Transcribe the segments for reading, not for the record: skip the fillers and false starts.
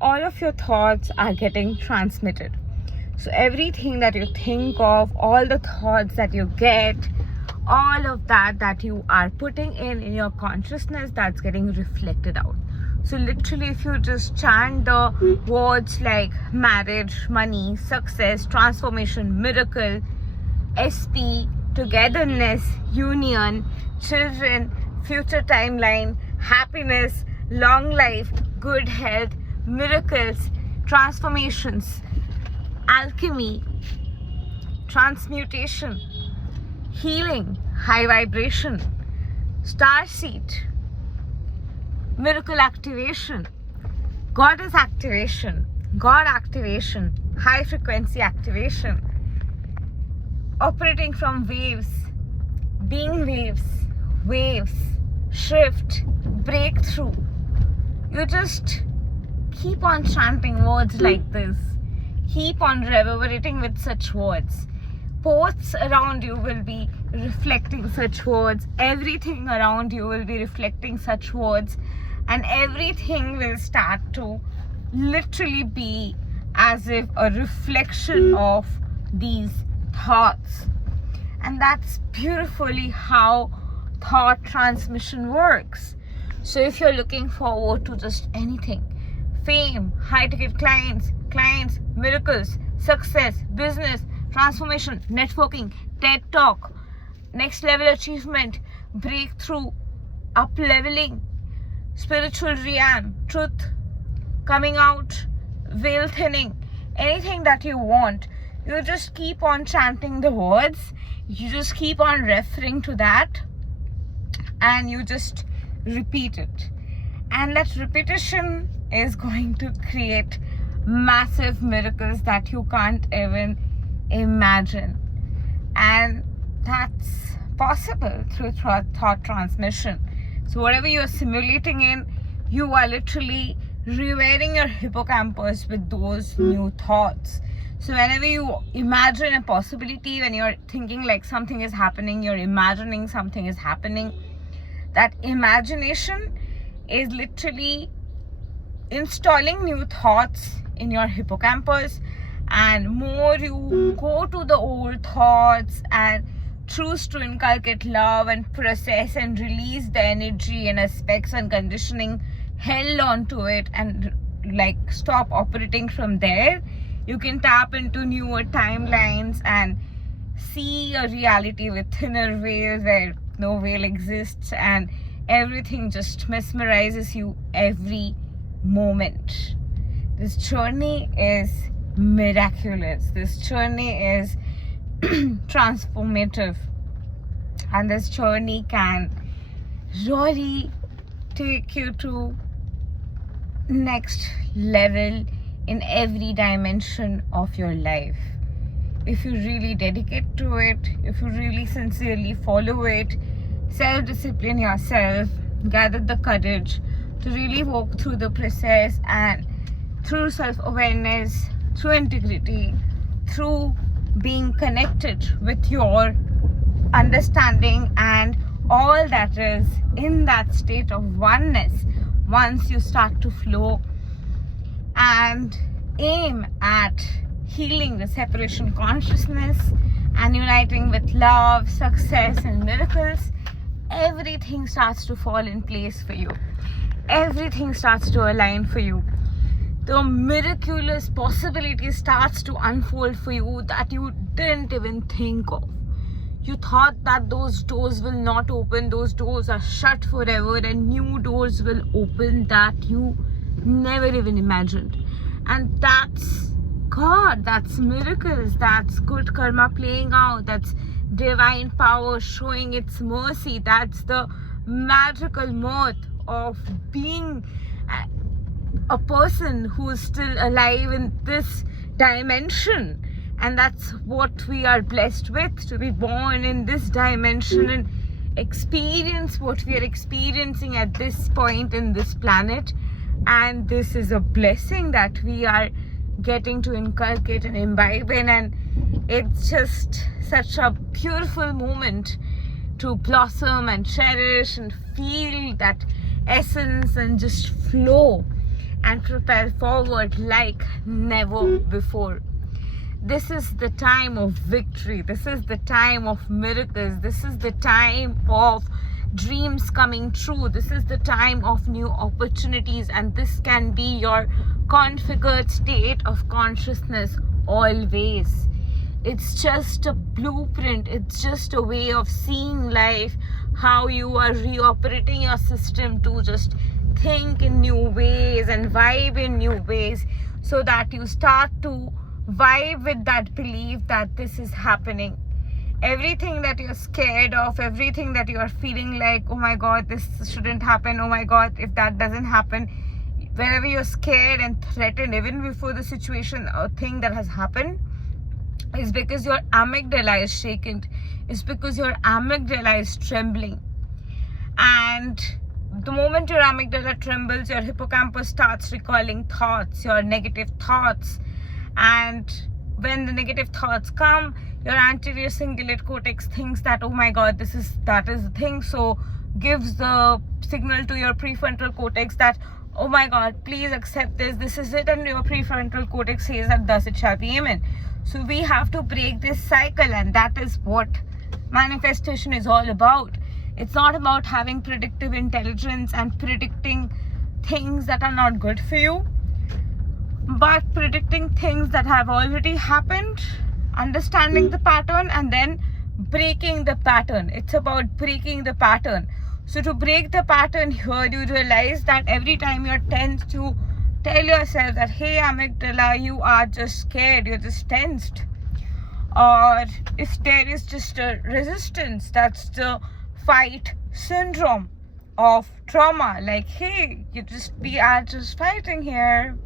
all of your thoughts are getting transmitted. So everything that you think of, all the thoughts that you get, all of that you are putting in your consciousness, that's getting reflected out. So literally, if you just chant the words like marriage, money, success, transformation, miracle, SP, togetherness, union, children, future timeline, happiness, long life, good health, miracles, transformations, alchemy, transmutation, healing, high vibration, star seed, miracle activation, goddess activation, God activation, high frequency activation, operating from waves, being waves, shift, breakthrough. You just keep on chanting words like this. Keep on reverberating with such words. Posts around you will be reflecting such words. Everything around you will be reflecting such words. And everything will start to literally be as if a reflection of these thoughts. And that's beautifully how thought transmission works. So if you're looking forward to just anything, fame, high-ticket clients, miracles, success, business, transformation, networking, TED Talk, next level achievement, breakthrough, up-leveling, spiritual realm, truth, coming out, veil thinning, anything that you want, you just keep on chanting the words, you just keep on referring to that, and you just repeat it. And that repetition is going to create massive miracles that you can't even imagine. And that's possible through thought transmission. So whatever you're simulating in, you are literally rewiring your hippocampus with those new thoughts. So whenever you imagine a possibility, when you're thinking like something is happening, you're imagining something is happening, that imagination is literally installing new thoughts in your hippocampus. And more you go to the old thoughts and choose to inculcate love and process and release the energy and aspects and conditioning held onto it and like stop operating from there, you can tap into newer timelines and see a reality with thinner veils where no veil exists, and everything just mesmerizes you every moment. This journey is miraculous. This journey is transformative, and this journey can really take you to next level in every dimension of your life. If you really dedicate to it, if you really sincerely follow it, self-discipline yourself, gather the courage to really walk through the process, and through self-awareness, through integrity, through being connected with your understanding and all that is in that state of oneness, once you start to flow and aim at healing the separation consciousness and uniting with love, success and miracles, everything starts to fall in place for you. Everything starts to align for you. The miraculous possibility starts to unfold for you that you didn't even think of. You thought that those doors will not open, those doors are shut forever, and new doors will open that you never even imagined. And that's God, that's miracles, that's good karma playing out, that's divine power showing its mercy, that's the magical mirth of being a person who is still alive in this dimension. And that's what we are blessed with, to be born in this dimension and experience what we are experiencing at this point in this planet. And this is a blessing that we are getting to inculcate and imbibe in, and it's just such a beautiful moment to blossom and cherish and feel that essence and just flow. and propel forward like never before. This is the time of victory. This is the time of miracles. This is the time of dreams coming true. This is the time of new opportunities, and this can be your configured state of consciousness always. It's just a blueprint. It's just a way of seeing life, how you are reoperating your system to just think in new ways and vibe in new ways, so that you start to vibe with that belief that this is happening. Everything that you're scared of, everything that you are feeling like, oh my god, this shouldn't happen, oh my god, if that doesn't happen, whenever you're scared and threatened, even before the situation or thing that has happened, is because your amygdala is shaken. It's because your amygdala is trembling. And the moment your amygdala trembles, your hippocampus starts recalling thoughts, your negative thoughts. And when the negative thoughts come, your anterior cingulate cortex thinks that, oh my god, that is the thing. So gives the signal to your prefrontal cortex that, oh my god, please accept this is it. And your prefrontal cortex says that thus it shall be, amen. So we have to break this cycle, and that is what manifestation is all about. It's not about having predictive intelligence and predicting things that are not good for you, but predicting things that have already happened, understanding the pattern, and then breaking the pattern. It's about breaking the pattern. So to break the pattern here, you realize that every time you're tense, to tell yourself that, hey amygdala, you are just scared, you're just tensed. Or if there is just a resistance, that's the fight syndrome of trauma. Like, hey, we are just fighting here.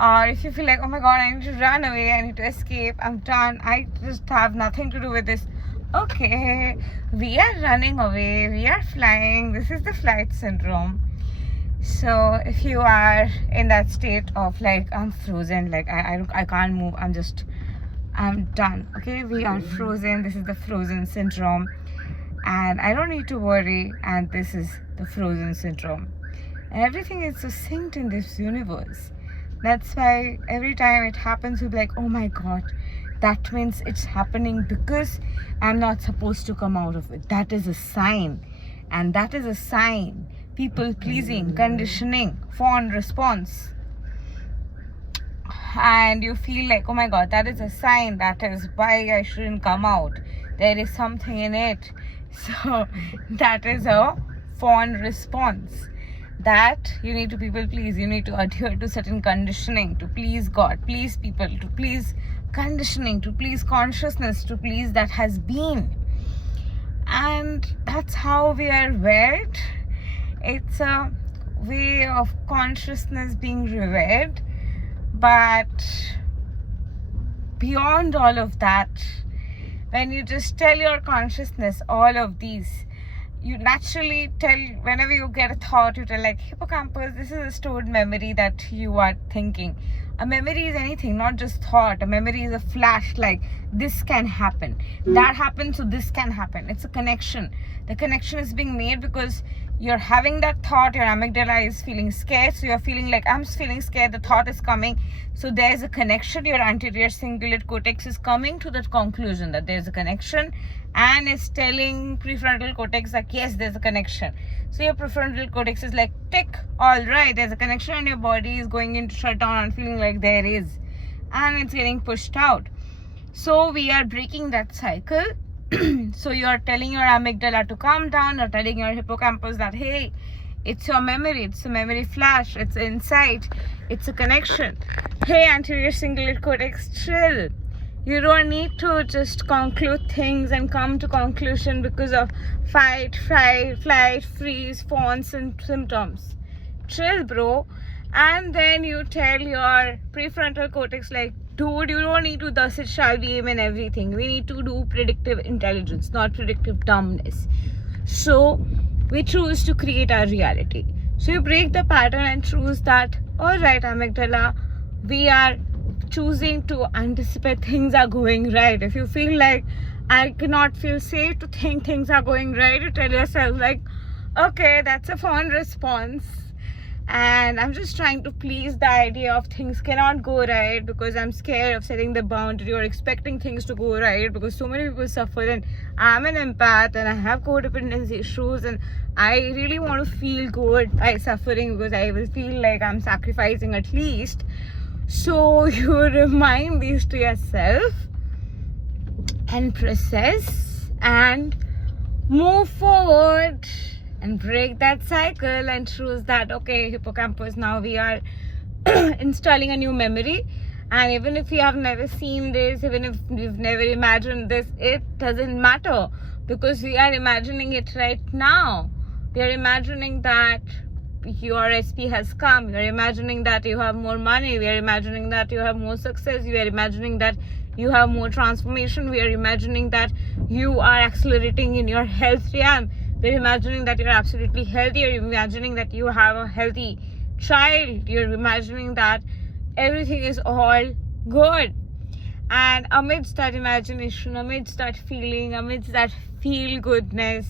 Or if you feel like, oh my god, I need to run away, I need to escape, I'm done, I just have nothing to do with this. Okay, we are running away, we are flying, this is the flight syndrome. So if you are in that state of like, I'm frozen, like I can't move, I'm done. Okay, we are frozen, this is the frozen syndrome, and I don't need to worry, and this is the frozen syndrome. And everything is succinct in this universe. That's why every time it happens, you'll be like, oh my god, that means it's happening because I'm not supposed to come out of it. That is a sign. And that is a sign. People pleasing, conditioning, fawn response. And you feel like, oh my god, that is a sign. That is why I shouldn't come out. There is something in it. So that is a fawn response. That you need to people please. You need to adhere to certain conditioning to please God, please people, to please conditioning, to please consciousness, to please that has been. And that's how we are wired. It's a way of consciousness being revered. But beyond all of that, when you just tell your consciousness all of these, you naturally tell, whenever you get a thought, you tell like, hippocampus, this is a stored memory that you are thinking. A memory is anything, not just thought. A memory is a flash, like this can happen, that happened, so this can happen. It's a connection. The connection is being made because you're having that thought, your amygdala is feeling scared, so you're feeling like, I'm feeling scared, the thought is coming, so there's a connection. Your anterior cingulate cortex is coming to that conclusion that there's a connection, and it's telling prefrontal cortex like, yes, there's a connection. So your prefrontal cortex is like, tick, all right, there's a connection, and your body is going into shutdown and feeling like there is, and it's getting pushed out. So we are breaking that cycle. So you are telling your amygdala to calm down, or telling your hippocampus that, hey, it's your memory, it's a memory flash, it's insight, it's a connection. Hey, anterior cingulate cortex, chill. You don't need to just conclude things and come to conclusion because of fight, flight, freeze, fawns and symptoms. Chill, bro. And then you tell your prefrontal cortex like, dude, you don't need to thus it shall be aim and everything. We need to do predictive intelligence, not predictive dumbness. So we choose to create our reality. So you break the pattern and choose that, alright amygdala, we are choosing to anticipate things are going right. If you feel like I cannot feel safe to think things are going right, you tell yourself like, okay, that's a fun response. And I'm just trying to please the idea of things cannot go right, because I'm scared of setting the boundary or expecting things to go right, because so many people suffer, and I'm an empath and I have codependency issues, and I really want to feel good by suffering, because I will feel like I'm sacrificing at least. So you remind these to yourself and process and move forward and break that cycle and choose that, okay, hippocampus, now we are installing a new memory. And even if you have never seen this, even if you've never imagined this, it doesn't matter, because we are imagining it right now. We are imagining that your SP has come. We are imagining that you have more money. We are imagining that you have more success. We are imagining that you have more transformation. We are imagining that you are accelerating in your health realm. We're imagining that you're absolutely healthy. You're imagining that you have a healthy child. You're imagining that everything is all good. And amidst that imagination, amidst that feeling, amidst that feel goodness,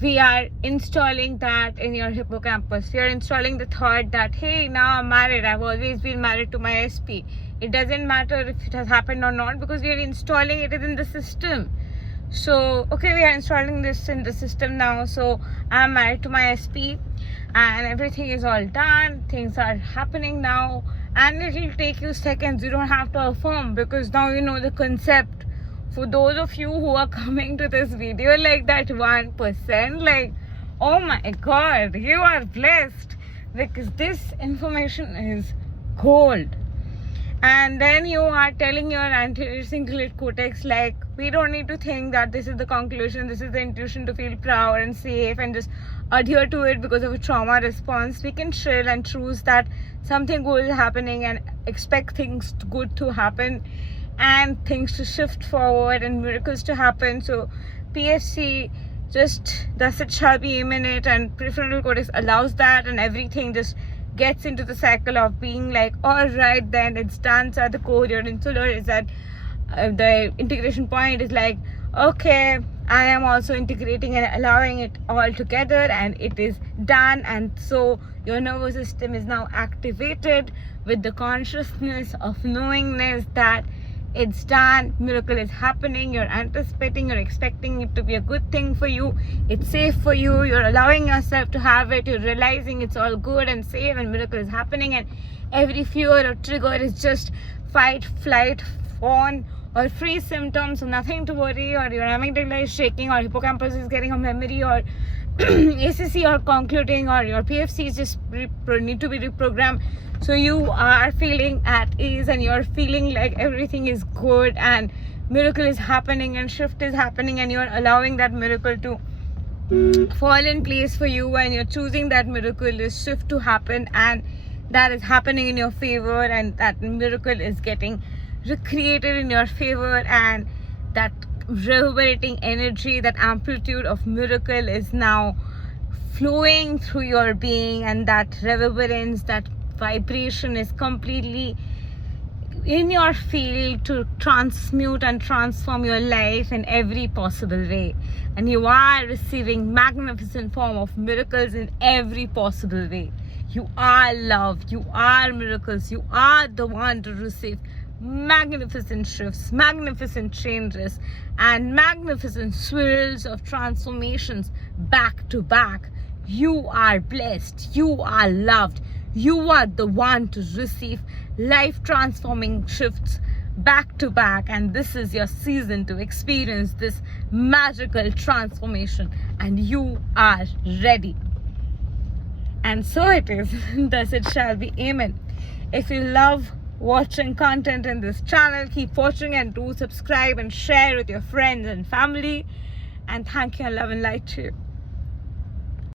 we are installing that in your hippocampus. We are installing the thought that, hey, now I'm married. I've always been married to my SP. It doesn't matter if it has happened or not, because we are installing it in the system. So, okay, we are installing this in the system now. So, I'm married to my SP and everything is all done. Things are happening now, and it will take you seconds. You don't have to affirm, because now you know the concept. For those of you who are coming to this video like that 1%, like, oh my god, you are blessed, because this information is gold. And then you are telling your anterior cingulate cortex, like, we don't need to think that this is the conclusion, this is the intuition to feel proud and safe and just adhere to it because of a trauma response. We can chill and choose that something good is happening and expect things good to happen and things to shift forward and miracles to happen. So PFC, just thus it shall be imminent, and prefrontal cortex allows that, and everything just gets into the cycle of being like, all right, then it's done. So at the core, your insular is at the integration point is like, okay, I am also integrating and allowing it all together, and it is done. And so your nervous system is now activated with the consciousness of knowingness that it's done, miracle is happening, you're anticipating, you're expecting it to be a good thing for you, it's safe for you, you're allowing yourself to have it, you're realizing it's all good and safe and miracle is happening, and every fear or trigger is just fight, flight, fawn or freeze symptoms, so nothing to worry, or your amygdala is shaking, or hippocampus is getting a memory, or ACC or concluding, or your PFC is just need to be reprogrammed. So you are feeling at ease, and you're feeling like everything is good and miracle is happening and shift is happening, and you're allowing that miracle to fall in place for you, and you're choosing that miracle is shift to happen, and that is happening in your favor, and that miracle is getting recreated in your favor, and that reverberating energy, that amplitude of miracle is now flowing through your being, and that reverberance, that vibration is completely in your field to transmute and transform your life in every possible way. And you are receiving magnificent form of miracles in every possible way. You are love, you are miracles, you are the one to receive magnificent shifts, magnificent changes, and magnificent swirls of transformations back to back. You are blessed, you are loved, you are the one to receive life transforming shifts back to back, and this is your season to experience this magical transformation, and you are ready. And so it is, thus it shall be. Amen. If you love watching content in this channel, keep watching, and do subscribe and share with your friends and family. And thank you, and love and light to you.